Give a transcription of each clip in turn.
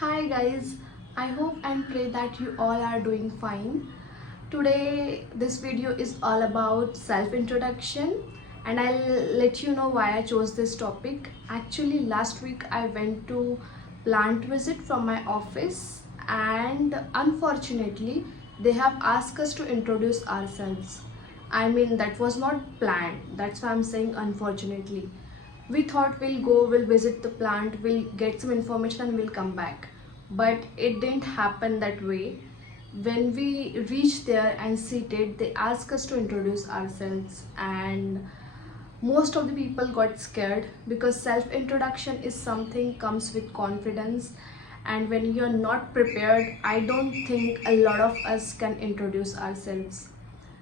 Hi guys, I hope and pray that you all are doing fine. Today this video is all about self-introduction and I'll let you know why I chose this topic. Actually last week I went to plant visit from my office and unfortunately they have asked us to introduce ourselves. I mean that was not planned, that's why I'm saying unfortunately. We thought we'll visit the plant, we'll get some information and we'll come back, but it didn't happen that way. When we reached there and seated, they asked us to introduce ourselves, and most of the people got scared because self introduction is something comes with confidence, and when you're not prepared, I don't think a lot of us can introduce ourselves,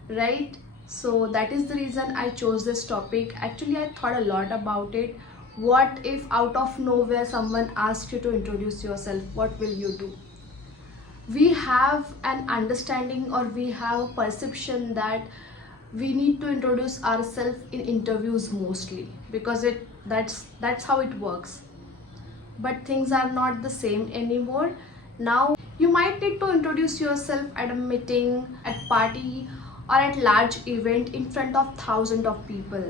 right? So that is the reason I chose this topic. Actually I thought a lot about it. What if out of nowhere someone asks you to introduce yourself? What will you do? We have an understanding or we have a perception that we need to introduce ourselves in interviews mostly because that's how it works, but things are not the same anymore. Now you might need to introduce yourself at a meeting, at party, or at large event in front of thousands of people,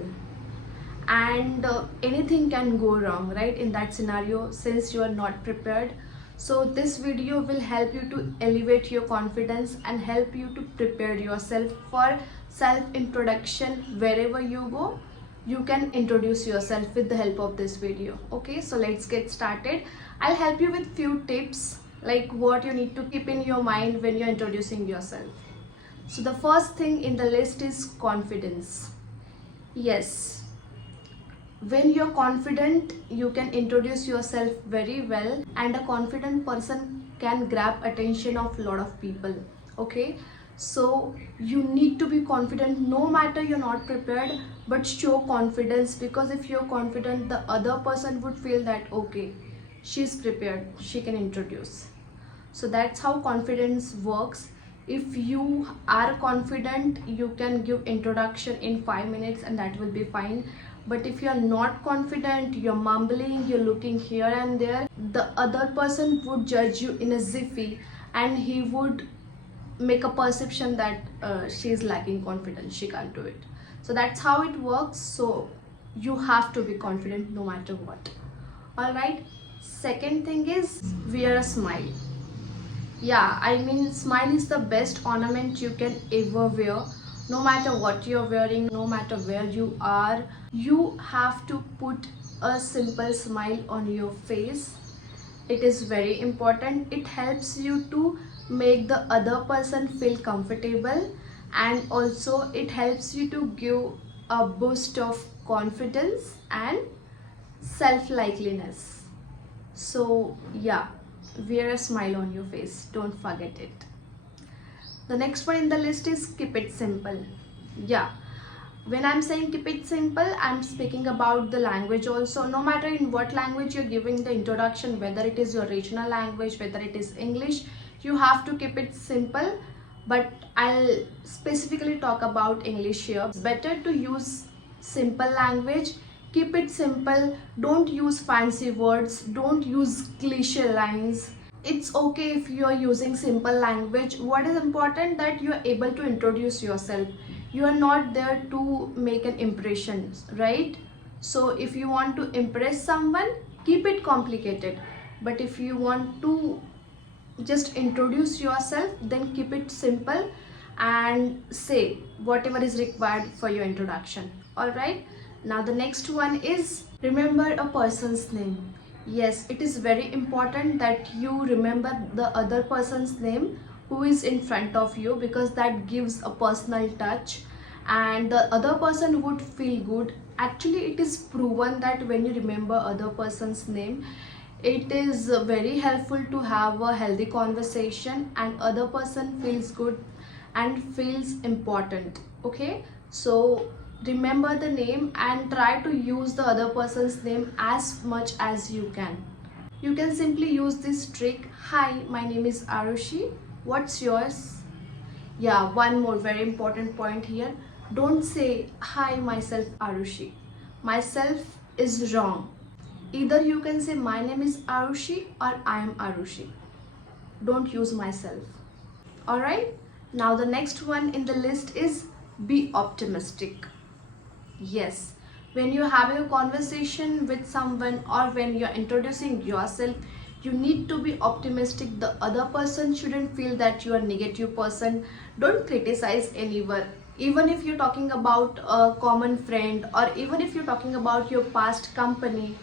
and anything can go wrong, right, in that scenario since you are not prepared. So this video will help you to elevate your confidence and help you to prepare yourself for self introduction. Wherever you go, you can introduce yourself with the help of this video. Okay, so let's get started. I'll help you with few tips like what you need to keep in your mind when you're introducing yourself. So the first thing in the list is confidence. Yes, when you're confident, you can introduce yourself very well, and a confident person can grab attention of a lot of people. Okay, so you need to be confident no matter you're not prepared, but show confidence, because if you're confident, the other person would feel that okay, she's prepared, she can introduce. So that's how confidence works. If you are confident, you can give introduction in 5 minutes and that will be fine. But if you're not confident, you're mumbling, you're looking here and there, the other person would judge you in a jiffy and he would make a perception that she's lacking confidence, she can't do it. So that's how it works. So you have to be confident no matter what. All right, second thing is wear a smile. Yeah, I mean smile is the best ornament you can ever wear. No matter what you're wearing, no matter where you are, you have to put a simple smile on your face. It is very important. It helps you to make the other person feel comfortable, and also it helps you to give a boost of confidence and self-likeliness. So yeah, wear a smile on your face, don't forget it. The next one in the list is keep it simple. Yeah, when I'm saying keep it simple, I'm speaking about the language also. No matter in what language you're giving the introduction, whether it is your regional language, whether it is English, you have to keep it simple. But I'll specifically talk about English here. It's better to use simple language. Keep it simple. Don't use fancy words, don't use cliche lines. It's okay if you are using simple language. What is important that you are able to introduce yourself. You are not there to make an impression, right? So if you want to impress someone, keep it complicated. But if you want to just introduce yourself, then keep it simple and say whatever is required for your introduction. All right, now the next one is remember a person's name. Yes, it is very important that you remember the other person's name who is in front of you, because that gives a personal touch and the other person would feel good. Actually it is proven that when you remember other person's name, it is very helpful to have a healthy conversation and other person feels good and feels important. Okay, so remember the name and try to use the other person's name as much as you can. You can simply use this trick. Hi, my name is Arushi, what's yours? Yeah, one more very important point here. Don't say hi myself Arushi. Myself is wrong. Either you can say my name is Arushi or I am Arushi. Don't use myself. Alright, now the next one in the list is be optimistic. Yes, when you're having a conversation with someone or when you're introducing yourself, you need to be optimistic. The other person shouldn't feel that you are a negative person. Don't criticize anyone. Even if you're talking about a common friend, or even if you're talking about your past company,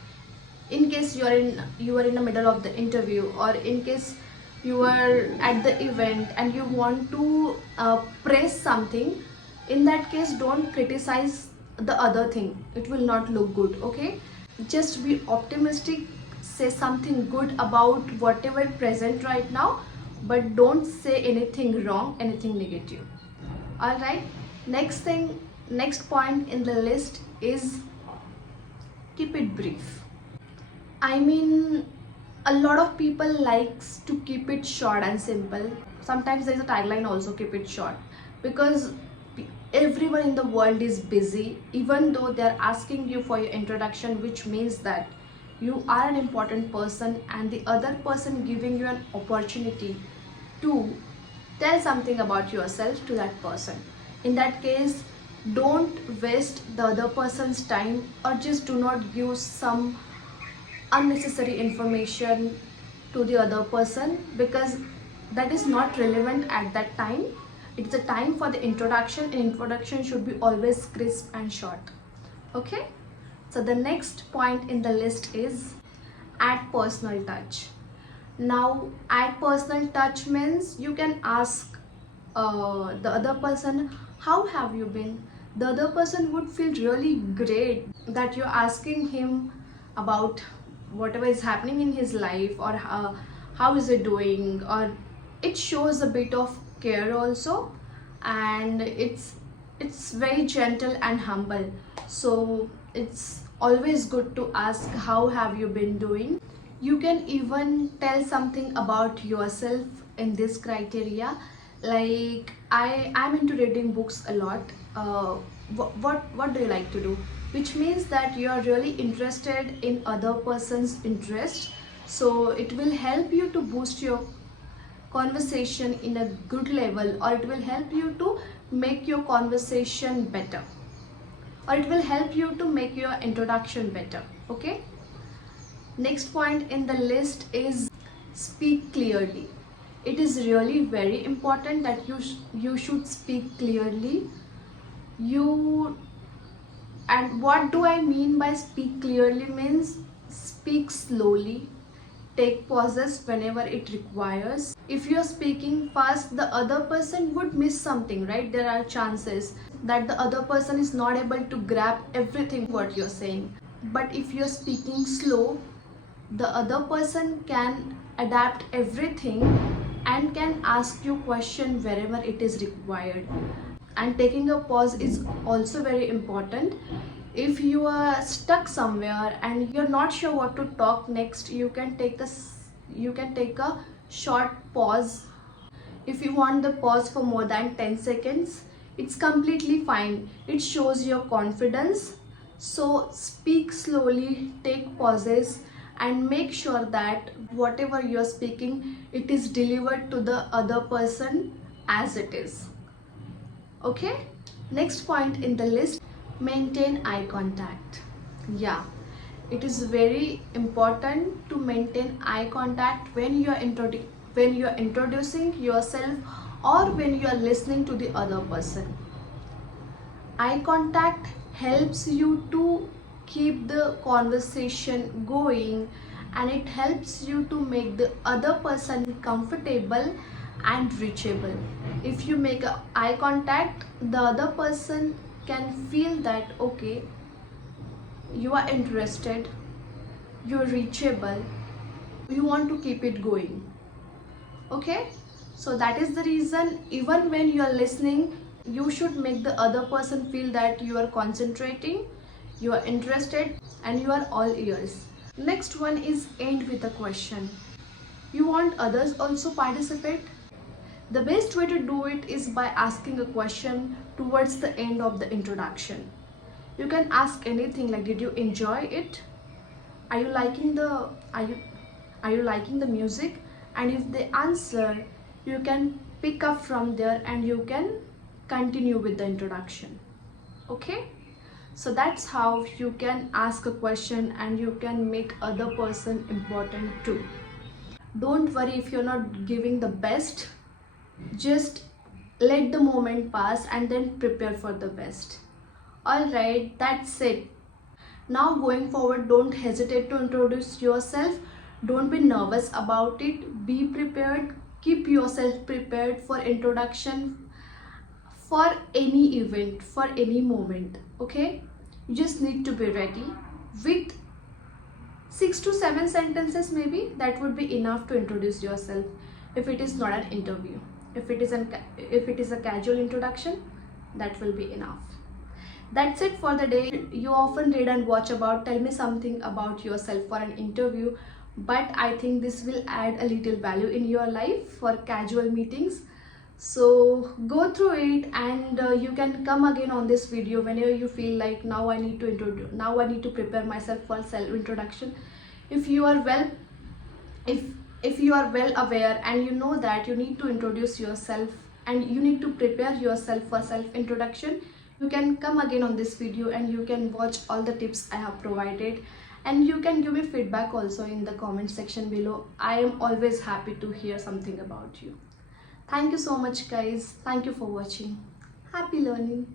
in case you are in the middle of the interview, or in case you are at the event and you want to praise something, in that case don't criticize the other thing. It will not look good. Okay, just be optimistic, say something good about whatever present right now, but don't say anything wrong, anything negative. All right, next point in the list is keep it brief. I mean, a lot of people likes to keep it short and simple. Sometimes there is a tagline also, keep it short, because everyone in the world is busy. Even though they are asking you for your introduction, which means that you are an important person and the other person giving you an opportunity to tell something about yourself to that person. In that case, don't waste the other person's time, or just do not give some unnecessary information to the other person, because that is not relevant at that time. It's a time for the introduction, and introduction should be always crisp and short. Okay, so the next point in the list is add personal touch. Now, add personal touch means you can ask the other person, how have you been? The other person would feel really great that you're asking him about whatever is happening in his life, or how is it doing, or it shows a bit of care also, and it's very gentle and humble. So it's always good to ask how have you been doing. You can even tell something about yourself in this criteria, like I'm into reading books a lot. What do you like to do? Which means that you are really interested in other person's interest. So it will help you to boost your conversation in a good level, or it will help you to make your conversation better, or it will help you to make your introduction better. Okay, next point in the list is speak clearly. It is really very important that you should speak clearly. You And what do I mean by speak clearly means speak slowly, take pauses whenever it requires. If you're speaking fast, the other person would miss something, right? There are chances that the other person is not able to grab everything what you're saying. But if you're speaking slow, the other person can adapt everything and can ask you question wherever it is required. And taking a pause is also very important. If you are stuck somewhere and you're not sure what to talk next, you can take a short pause. If you want the pause for more than 10 seconds, it's completely fine. It shows your confidence. So speak slowly, take pauses, and make sure that whatever you're speaking, it is delivered to the other person as it is. Okay, next point in the list, maintain eye contact. Yeah, it is very important to maintain eye contact when you are introducing yourself, or when you are listening to the other person. Eye contact helps you to keep the conversation going, and it helps you to make the other person comfortable and reachable. If you make eye contact, the other person can feel that okay, you are interested, you're reachable, you want to keep it going. Okay, so that is the reason, even when you are listening, you should make the other person feel that you are concentrating, you are interested, and you are all ears. Next one is end with a question. You want others also participate? The best way to do it is by asking a question towards the end of the introduction. You can ask anything like, did you enjoy it? are you liking the are you liking the music? And if they answer, you can pick up from there and you can continue with the introduction. Okay, so that's how you can ask a question and you can make other person important too. Don't worry if you're not giving the best, just let the moment pass and then prepare for the best. All right, that's it. Now going forward, don't hesitate to introduce yourself. Don't be nervous about it. Be prepared. Keep yourself prepared for introduction, for any event, for any moment. Okay? You just need to be ready with 6 to 7 sentences, maybe that would be enough to introduce yourself. If it is not an interview, if it is a casual introduction, that will be enough. That's it for the day. You often read and watch about tell me something about yourself for an interview, but I think this will add a little value in your life for casual meetings. So go through it, and you can come again on this video whenever you feel like now I need to prepare myself for self introduction. If you are well, if you are well aware and you know that you need to introduce yourself and you need to prepare yourself for self introduction, you can come again on this video and you can watch all the tips I have provided, and you can give me feedback also in the comment section below. I am always happy to hear something about you. Thank you so much guys. Thank you for watching. Happy learning.